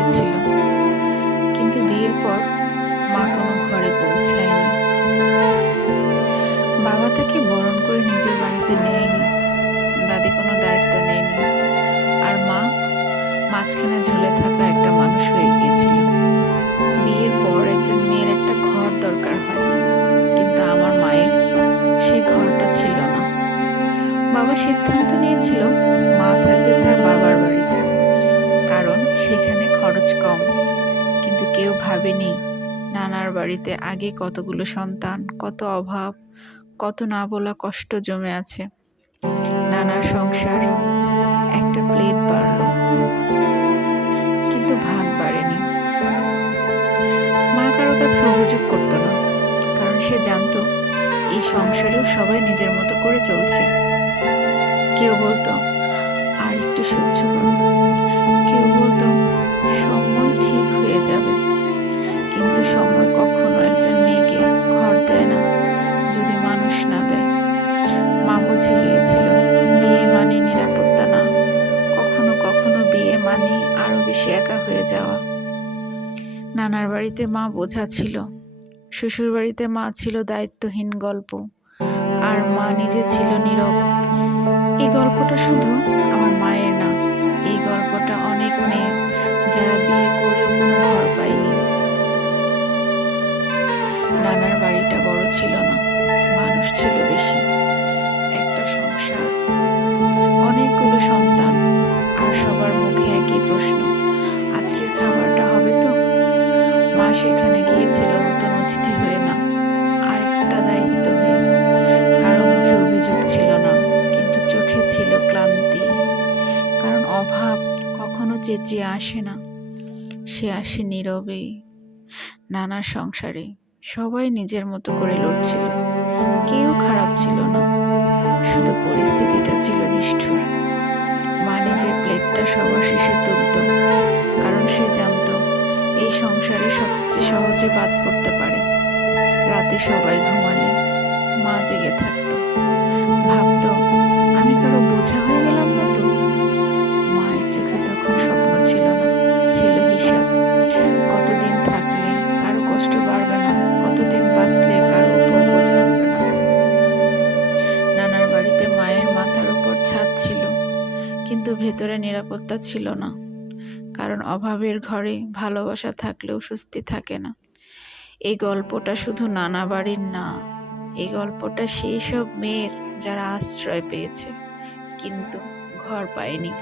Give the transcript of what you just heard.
হয়েছিল, কিন্তু বিয়ের পর মা কোনো ঘরে পৌঁছায়নি। বাবা তাকে বরণ করে নিজের বাড়িতে নেয়নি, দাদি কোনো দায়িত্ব নেয়নি, আর মা মাঝখানে ঝুলে থাকা একটা মানুষ হয়ে গিয়েছিল। বিয়ের পর একজন মেয়ের একটা ঘর দরকার হয়, কিন্তু আমার মায়ের সেই ঘরটা ছিল না। বাবা সিদ্ধান্ত নিয়েছিল মা থাকবে তার বাবার বাড়িতে, কারণ সেখানে খরচ কম। কিন্তু কেউ ভাবেনি নানার বাড়িতে আগে কতগুলো সন্তান, কত অভাব, কত না বলা কষ্ট জমে আছে। নানার সংসার একটা প্লেট বাড়ল, কিন্তু ভাত বাড়েনি। মা কারো কাছে অভিযোগ করতো না, কারণ সে জানতো এই সংসারেও সবাই নিজের মতো করে চলছে। কেউ বলতো আর একটু সহ্য করো, কেউ বলতো সময় ঠিক হয়ে যাবে। কিন্তু সময় কখনো একজন মেয়েকে ঘর দেয় না যদি মানুষ না দেয়। মা বুঝে গিয়েছিল বিয়ে মানে নিরাপত্তা না, কখনো কখনো বিয়ে মানে আরো বেশি একা হয়ে যাওয়া। নানার বাড়িতে মা বোঝা ছিল, শ্বশুর বাড়িতে মা ছিল দায়িত্বহীন গল্প, আর মা নিজে ছিল নীরব। এই গল্পটা শুধু আমার মায়ের না, এই গল্পটা অনেক মেয়ের, যারা বিয়ে করেও কোনো ঘর পায়নি। নানার বাড়িটা বড় ছিল না, মানুষ ছিল বেশি। একটা সংসার, অনেকগুলো সন্তান, আর সবার মুখে একই প্রশ্ন, আজকের খাবারটা হবে তো? মা সেখানে গিয়েছিল নতুন অতিথি হয়ে না, আরেকটা দায়িত্ব হয়ে। কারো মুখে অভিযোগ ছিল না, কিন্তু চোখে ছিল ক্লান্তি। কারণ অভাব কখনো চেঁচিয়ে আসে না, সে আসে নীরবেই। নানার সংসারে সবাই নিজের মতো করে লড়ছিল, কেউ খারাপ ছিল না, শুধু পরিস্থিতিটা ছিল নিষ্ঠুর। মা নিজের প্লেটটা সবার শেষে তুলত, কারণ সে জানতো এই সংসারে সবচেয়ে সহজে বাদ পড়তে পারে। রাতে সবাই ঘুমালে মা জেগে থাকতো, ভাবতো আমি কারো বোঝা হয়ে গেলাম না তো। মায়ের চোখে তখন স্বপ্ন ছিল না, ছিল হিসাব। কতদিন থাকলে কারো কষ্ট বাড়বে না, কতদিন বাঁচলে কারো উপর বোঝা হবে না। নানার বাড়িতে মায়ের মাথার উপর ছাদ ছিল, কিন্তু ভেতরে নিরাপত্তা ছিল না। কারণ অভাবের ঘরে ভালোবাসা থাকলেও স্বস্তি থাকে না। এই গল্পটা শুধু নানা বাড়ির না, এই গল্পটা সেই সব মেয়ের যারা আশ্রয় পেয়েছে কিন্তু ঘর পায়নি।